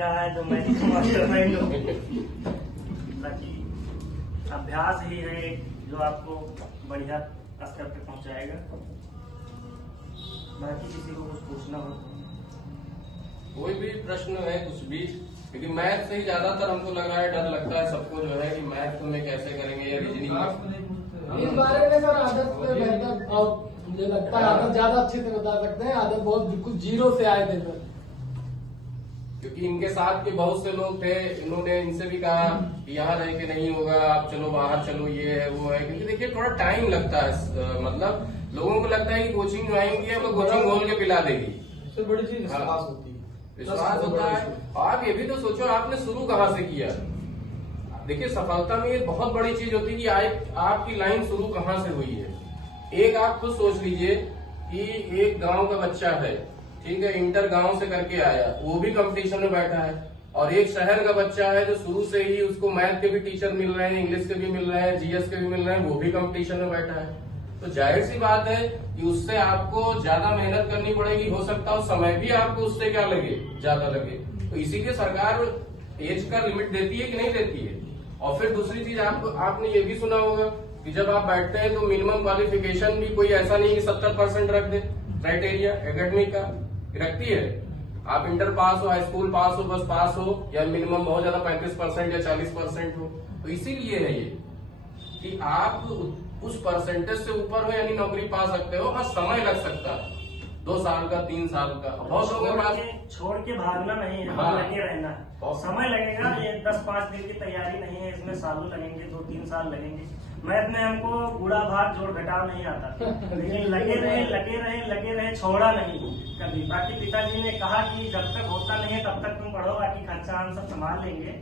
रहा है जो मैं मास्टरमाइंड हूँ। बाकी अभ्यास ही है जो आपको बढ़िया स्तर पे पहुंचाएगा। बाकी किसी को कुछ पूछना हो कोई भी प्रश्न है कुछ भी, क्योंकि मैथ से ही ज्यादातर हमको लग रहा है डर लगता है सबको जो है कि मैथ में कैसे करेंगे या रीजनिंग। इस बारे में सर आदत पे बेहतर और मुझे लगता है आदत ज्यादा अच्छे से बता सकते हैं। आदत बहुत बिल्कुल जीरो से आए थे सर, क्योंकि इनके साथ के बहुत से लोग थे, इन्होंने इनसे भी कहा कि यहाँ रह के नहीं होगा, आप चलो बाहर चलो, ये है वो है। क्योंकि देखिए थोड़ा टाइम लगता है, मतलब लोगों को लगता है कि कोचिंग ज्वाइन किया तो कोचिंग घोल के पिला देगी। सबसे बड़ी चीज विश्वास होती है। विश्वास होता है। आप ये भी तो सोचो आपने शुरू कहाँ से किया। देखिए सफलता में ये बहुत बड़ी चीज होती है कि आपकी लाइन शुरू कहाँ से हुई है। एक आप खुद सोच लीजिए कि एक गांव का बच्चा है, ठीक है, इंटर गांव से करके आया, वो भी कंपटीशन में बैठा है, और एक शहर का बच्चा है जो शुरू से ही उसको मैथ के भी टीचर मिल रहे हैं, इंग्लिश के भी मिल रहे हैं, जीएस के भी मिल रहे हैं, वो भी कंपटीशन में बैठा है। तो जाहिर सी बात है कि उससे आपको ज्यादा मेहनत करनी पड़ेगी। हो सकता है समय भी आपको उससे क्या लगे, ज्यादा लगे। तो इसीलिए सरकार एज का लिमिट देती है कि नहीं देती है। और फिर दूसरी चीज आपने ये भी सुना होगा कि जब आप बैठते हैं तो मिनिमम क्वालिफिकेशन भी कोई ऐसा नहीं कि 70% रख दे, क्राइटेरिया एकेडमिक का रखती है। आप इंटर पास हो, हाई स्कूल पास हो, बस पास हो, या मिनिमम बहुत ज्यादा 35% या 40% हो। तो इसीलिए है ये कि आप उस परसेंटेज से ऊपर हो यानी नौकरी पा सकते हो। हाँ समय लग सकता है, 2 साल का 3 साल का। बहुत लोगों के पास छोड़ के भागना नहीं है, हाँ। लगे रहना है। समय लगेगा, ये 10-5 दिन की तैयारी नहीं है, इसमें सालों लगेंगे, 2-3 साल लगेंगे। मैथ में हमको गुणा भाग जोड़ घटाव नहीं आता, लेकिन लगे रहे, छोड़ा नहीं कभी। बाकी पिताजी ने कहा कि जब तक होता नहीं है तब तक तुम पढ़ो, बाकी खर्चा हम सब संभाल लेंगे।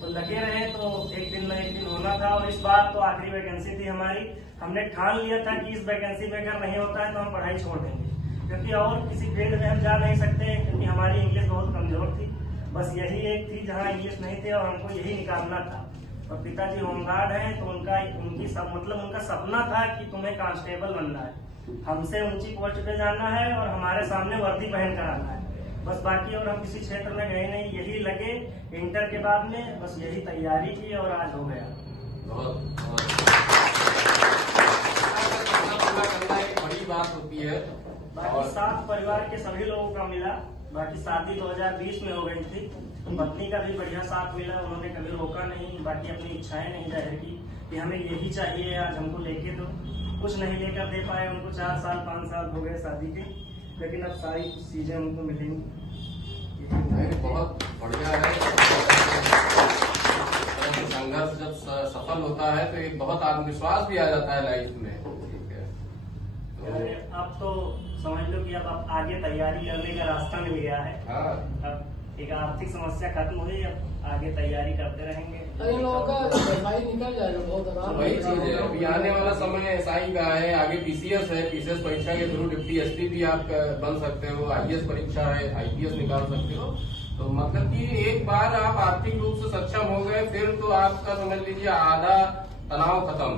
तो लगे रहे तो एक दिन न एक दिन होना था। और इस बार तो आखिरी वैकेंसी थी हमारी, हमने ठान लिया था कि इस वैकेंसी में अगर नहीं होता है तो हम पढ़ाई छोड़ देंगे, क्योंकि और किसी फील्ड में हम जा नहीं सकते, क्योंकि हमारी इंग्लिश बहुत कमजोर थी। बस यही एक थी जहाँ इंग्लिश नहीं थी और हमको यही निकालना था। और पिताजी होमगार्ड हैं तो उनका सपना था कि तुम्हें कांस्टेबल बनना है, हमसे ऊंची पोस्ट पे जाना है और हमारे सामने वर्दी पहन कर आना है। बस बाकी और हम किसी क्षेत्र में गए नहीं, यही लगे इंटर के बाद में, बस यही तैयारी की और आज हो गया। एक बड़ी बात होती है। बाकी साथ परिवार के सभी लोगों का मिला। बाकी शादी 2020 में हो गई थी, पत्नी का भी बढ़िया साथ मिला, उन्होंने कभी रोका नहीं। बाकी अपनी इच्छाएं नहीं जाहिर की कि हमें यही चाहिए, आज हमको लेके दो। कुछ नहीं लेकर दे पाए उनको, 4 साल 5 साल हो गए शादी के, लेकिन अब सारी चीजें उनको मिलेंगी। बहुत बढ़िया है। संघर्ष जब सफल होता है तो एक बहुत आत्मविश्वास भी आ जाता है लाइफ में। ठीक है, तो अब तो समझ लो कि अब आप आगे तैयारी करने का रास्ता मिल गया है। हाँ। अब एक आर्थिक समस्या खत्म हुई, अब आगे तैयारी करते रहेंगे। इन लोगों का दवाई निकल जाएगा बहुत आराम। वही चीज है, अभी आने वाला समय एसआई का है, आगे पीसीएस है, पीसीएस परीक्षा के थ्रू डिप्टी एसपी भी आप बन सकते हो, आईएएस परीक्षा है, आईपीएस निकाल सकते हो। तो मतलब कि एक बार आप आर्थिक रूप से सक्षम हो गए फिर तो आपका समझ लीजिए आधा तनाव खत्म।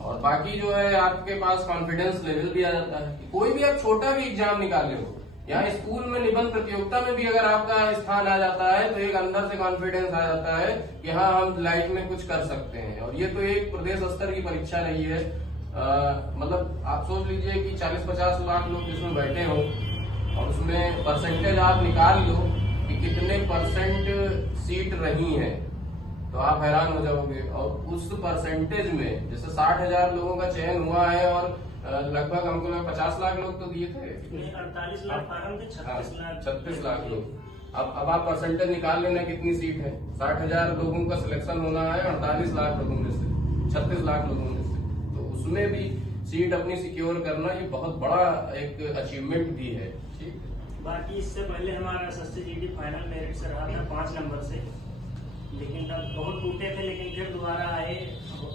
और बाकी जो है आपके पास कॉन्फिडेंस लेवल भी आ जाता है कि कोई भी आप छोटा भी एग्जाम निकाले हो, यहाँ स्कूल में निबंध प्रतियोगिता में भी अगर आपका स्थान आ जाता है तो एक अंदर से कॉन्फिडेंस आ जाता है कि हाँ हम लाइफ में कुछ कर सकते हैं। और ये तो एक प्रदेश स्तर की परीक्षा रही है। मतलब आप सोच लीजिए कि 40-50 लाख लोग जिसमें बैठे हो और उसमें परसेंटेज आप निकाल लो कि कितने % सीट रही है, तो आप हैरान हो जाओगे। और उस परसेंटेज में जैसे 60,000 लोगों का चयन हुआ है और लगभग हमको 50 लाख लोग तो दिए थे, 48 लाख फार्म थे, 36 लाख लोग। अब आप परसेंटेज निकाल लेना कितनी सीट है। 60,000 लोगों का सिलेक्शन होना है 48 लाख लोगों में से, 36 लाख लोगों में से। तो उसमें भी सीट अपनी सिक्योर करना ये बहुत बड़ा एक अचीवमेंट भी है। ठीक, बाकी इससे पहले हमारा SSC-GD फाइनल मेरिट से रहा था 5 नंबर से, लेकिन तब बहुत टूटे थे। लेकिन फिर दोबारा आए,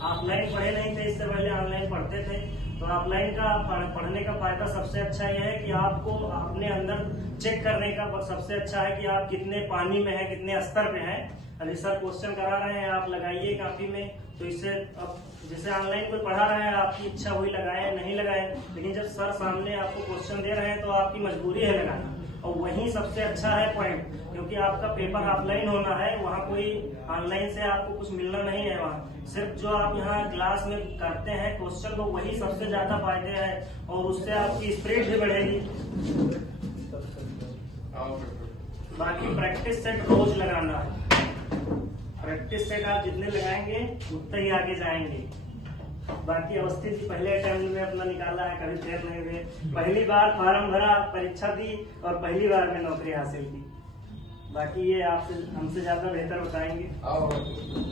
ऑफलाइन पढ़े नहीं थे, इससे पहले ऑनलाइन पढ़ते थे। तो ऑफलाइन का पढ़ने का फायदा सबसे अच्छा यह है कि आपको अपने अंदर चेक करने का सबसे अच्छा है कि आप कितने पानी में हैं, कितने स्तर पे हैं। अभी सर क्वेश्चन करा रहे हैं, आप लगाइए काफी में, तो इससे अब जैसे ऑनलाइन कोई पढ़ा रहा है, आपकी इच्छा हुई लगाए नहीं लगाए, लेकिन जब सर सामने आपको क्वेश्चन दे रहे हैं तो आपकी मजबूरी है लगाना। और वही सबसे अच्छा है पॉइंट, क्योंकि आपका पेपर ऑफलाइन होना है, वहाँ कोई ऑनलाइन से आपको कुछ मिलना नहीं है। वहाँ सिर्फ जो आप यहाँ क्लास में करते हैं क्वेश्चन को, वही सबसे ज्यादा फायदे हैं और उससे आपकी स्पीड भी बढ़ेगी। बाकी प्रैक्टिस सेट रोज लगाना है। प्रैक्टिस सेट आप जितने लगाएंगे उतने ही आगे जाएंगे। बाकी अवस्थी जी पहले अटेम्प्ट में अपना निकाला है, कभी फेल नहीं हुए। पहली बार फॉर्म भरा, परीक्षा दी और पहली बार में नौकरी हासिल की। बाकी ये आपसे हमसे ज्यादा बेहतर बताएंगे।